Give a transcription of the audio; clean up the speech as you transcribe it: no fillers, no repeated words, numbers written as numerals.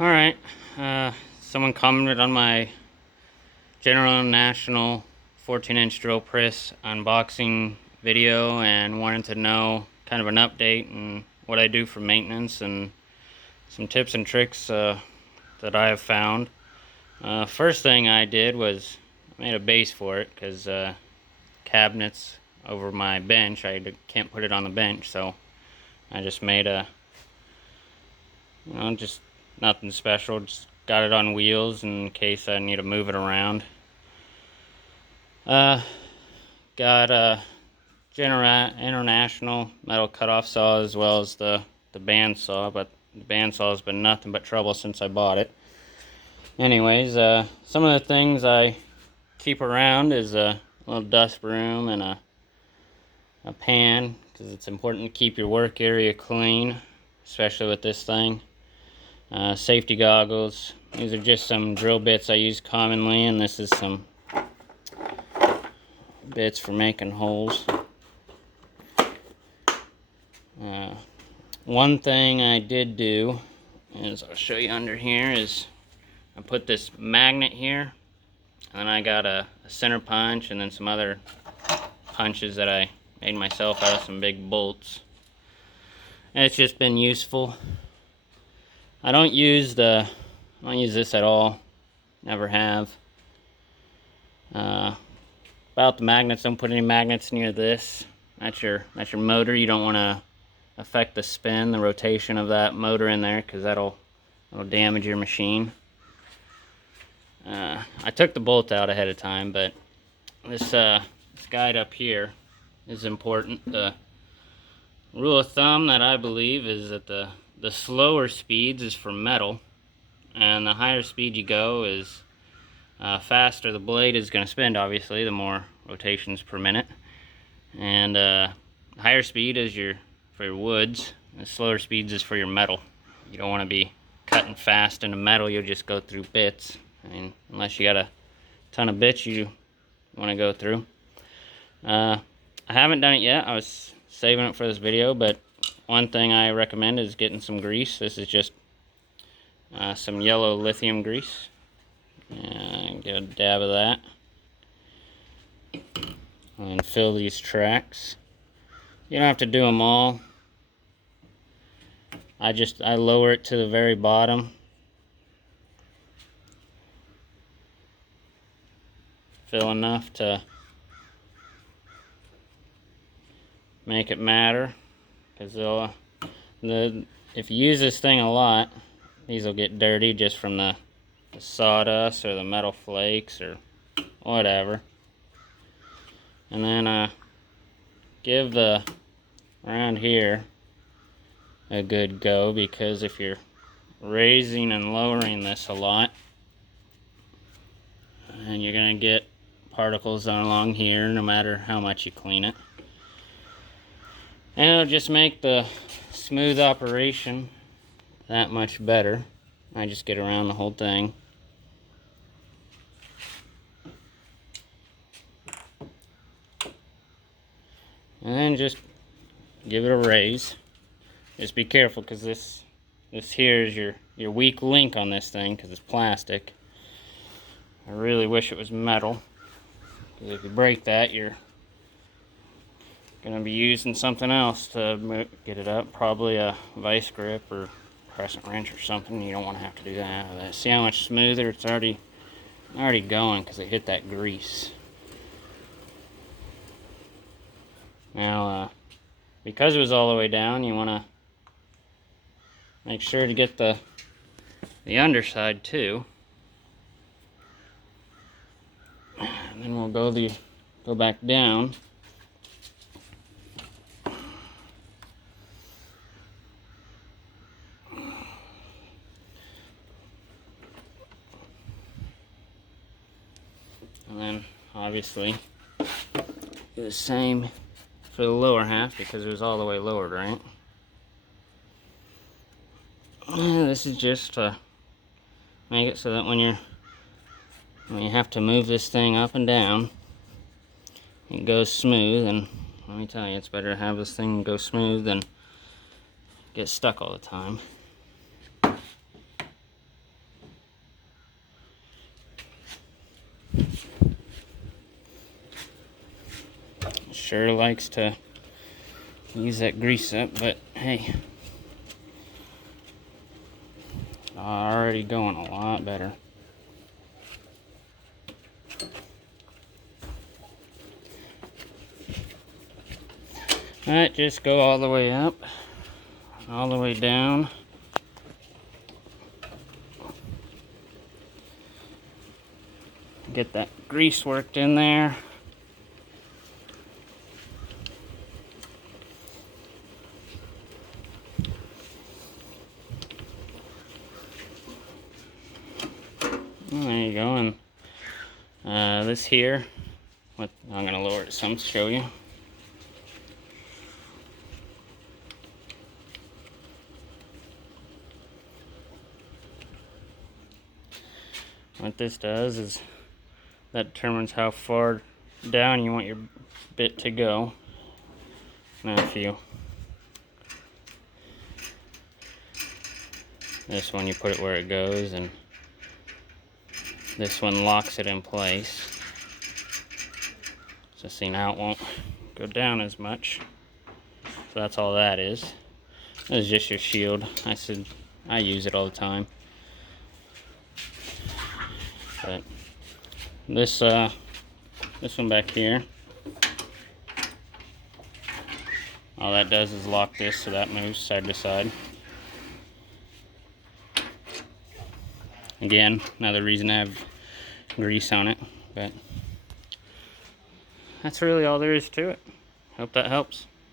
Alright, someone commented on my General National 14-inch drill press unboxing video and wanted to know kind of an update and what I do for maintenance and some tips and tricks that I have found. First thing I did was I made a base for it because cabinets over my bench, I can't put it on the bench, so I just made just nothing special, just got it on wheels in case I need to move it around. Got a General International metal cutoff saw as well as the bandsaw, but the bandsaw has been nothing but trouble since I bought it. Anyways, some of the things I keep around is a little dust broom and a pan, because it's important to keep your work area clean, especially with this thing. Safety goggles. These are just some drill bits I use commonly, and this is some bits for making holes. One thing I did do is, I'll show you under here, is I put this magnet here, and I got a center punch and then some other punches that I made myself out of some big bolts. And it's just been useful. I don't use this at all. Never have. About the magnets, don't put any magnets near this. That's your motor. You don't want to affect the spin, the rotation of that motor in there, because that'll damage your machine. I took the bolt out ahead of time, but this guide up here is important. The rule of thumb that I believe is that the slower speeds is for metal, and the higher speed you go is faster the blade is going to spin, obviously, the more rotations per minute. And higher speed is for your woods, and slower speeds is for your metal. You don't want to be cutting fast into metal, you'll just go through bits. I mean, unless you got a ton of bits you want to go through. I haven't done it yet. I was saving it for this video, but one thing I recommend is getting some grease. This is just some yellow lithium grease. Get a dab of that. And fill these tracks. You don't have to do them all. I lower it to the very bottom. Fill enough to make it matter, because if you use this thing a lot, these will get dirty just from the sawdust or the metal flakes or whatever. And then give the around here a good go, because if you're raising and lowering this a lot, and you're gonna get particles along here no matter how much you clean it. And it'll just make the smooth operation that much better. I just get around the whole thing. And then just give it a raise. Just be careful, because this here is your weak link on this thing, because it's plastic. I really wish it was metal, because if you break that, you're going to be using something else to get it up. Probably a vice grip or crescent wrench or something. You don't want to have to do that. See how much smoother it's already going, because it hit that grease. Now, because it was all the way down, you want to make sure to get the underside too. And then we'll go back down. And then obviously do the same for the lower half, because it was all the way lowered, right? And this is just to make it so that when you have to move this thing up and down, it goes smooth. And let me tell you, it's better to have this thing go smooth than get stuck all the time. sure likes to use that grease up, but hey, already going a lot better. Alright, just go all the way up, all the way down. Get that grease worked in there. There you go. And this here, I'm gonna lower it some to show you. What this does is that determines how far down you want your bit to go. Now if you, this one you put it where it goes, and this one locks it in place. So see, now it won't go down as much. So that's all that is. This is just your shield. I use it all the time. But this one back here, all that does is lock this so that moves side to side. Again, another reason to have grease on it, but that's really all there is to it. Hope that helps.